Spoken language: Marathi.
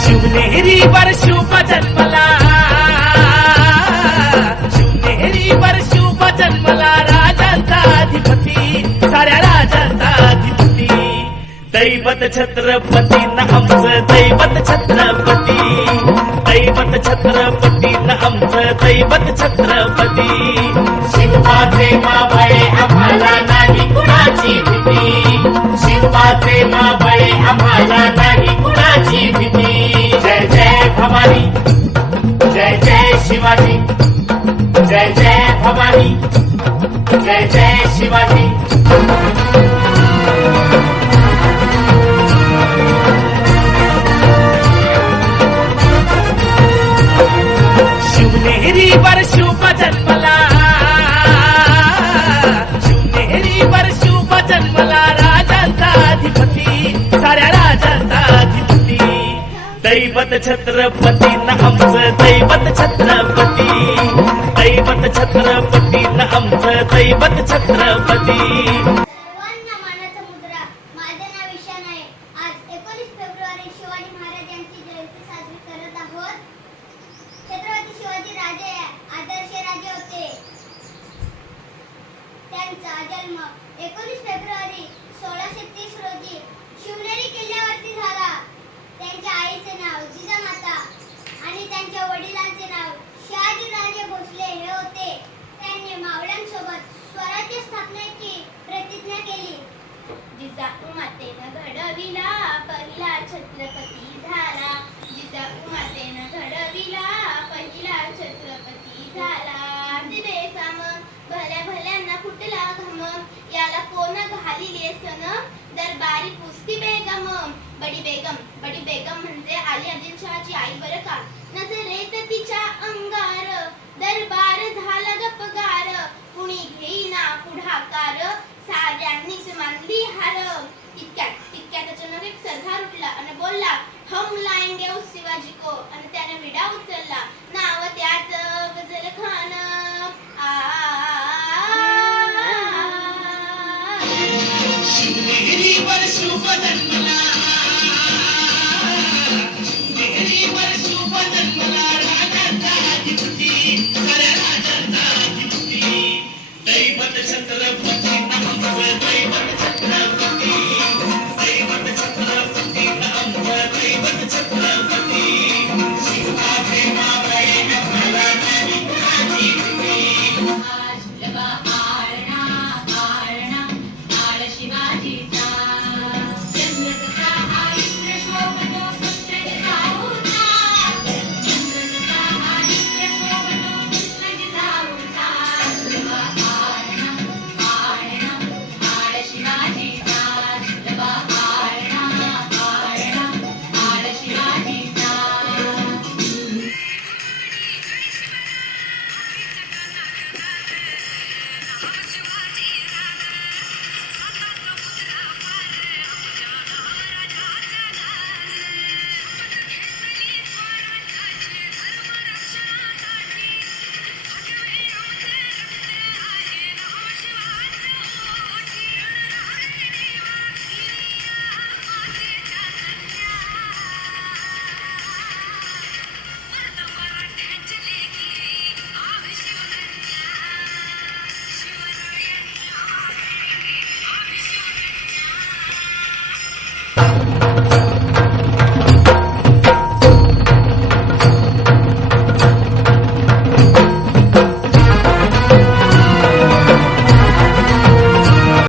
शिवनेरीवर शुभ जन्मला, शिवनेरीवर शुभ जन्मला राजांचा अधिपती, साऱ्या राजांचा अधिपती. दैवत छत्रपती न आमचं दैवत छत्रपती, दैवत छत्रपती न आमचं दैवत छत्रपती. शिवबाचे मावळे आम्हाला नाही कुणाची भीती, शिवबाचे मावळे आम्हाला नाही कुणाची भीती. जय जय भवानी, जय जय शिवाजी, जय जय भवानी, जय जय शिवाजी. शिवनेरीवर शुभ जन्मला, शिवनेरीवर शुभ जन्मला राजांचा अधिपती, साऱ्या राजांचा अधिपती. दैवत छत्रपती न आमचं दैवत छत्रपती, दैवत छत्रपती न आमचं दैवत छत्रपती. सर्वांना मानाचा मुद्रा. माझं नाव ईशान आहे. आज 19 फेब्रुवारी शिवाजी महाराज यांची जयंती साजरी करत आहोत. छत्रपती शिवाजी राजे आदर्श राजे होते. त्यांचा जन्म 19 फेब्रुवारी 1630 रोजी शिवनेरी किल्ल्यावरती झाला. त्यांच्या आईचे नाव जिजामाता आणि त्यांच्या वडिलांचे नाव शहाजीराजे भोसले हे होते. त्यांनी मावळ्यांसोबत स्वराज्य स्थापनेची प्रतिज्ञा केली. जिजाऊमातेनं घडविला पहिला छत्रपती झाला, जिजाऊमातेनं घडविला पहिला छत्रपती झाला. बेगम भल्या भल्यांना फुटला घम, याला कोण घालिले सन, दरबारी पुसती बेगम. बडी बेगम म्हणजे आली आदिलशहाची आई बरं का. नजरेत तिच्या अंगार दरबार झाला गपगार, कुणी घेईना पुढाकार, साऱ्यांनीच मानली हार. तितक्यात अचानक एक सरदार उठला आणि बोलला, हम लाएंगे उस शिवाजी को. आणि त्याने विडा उचलला. नाव त्याचं गजल खान. शिवनेरीवर शुभ जन्मला.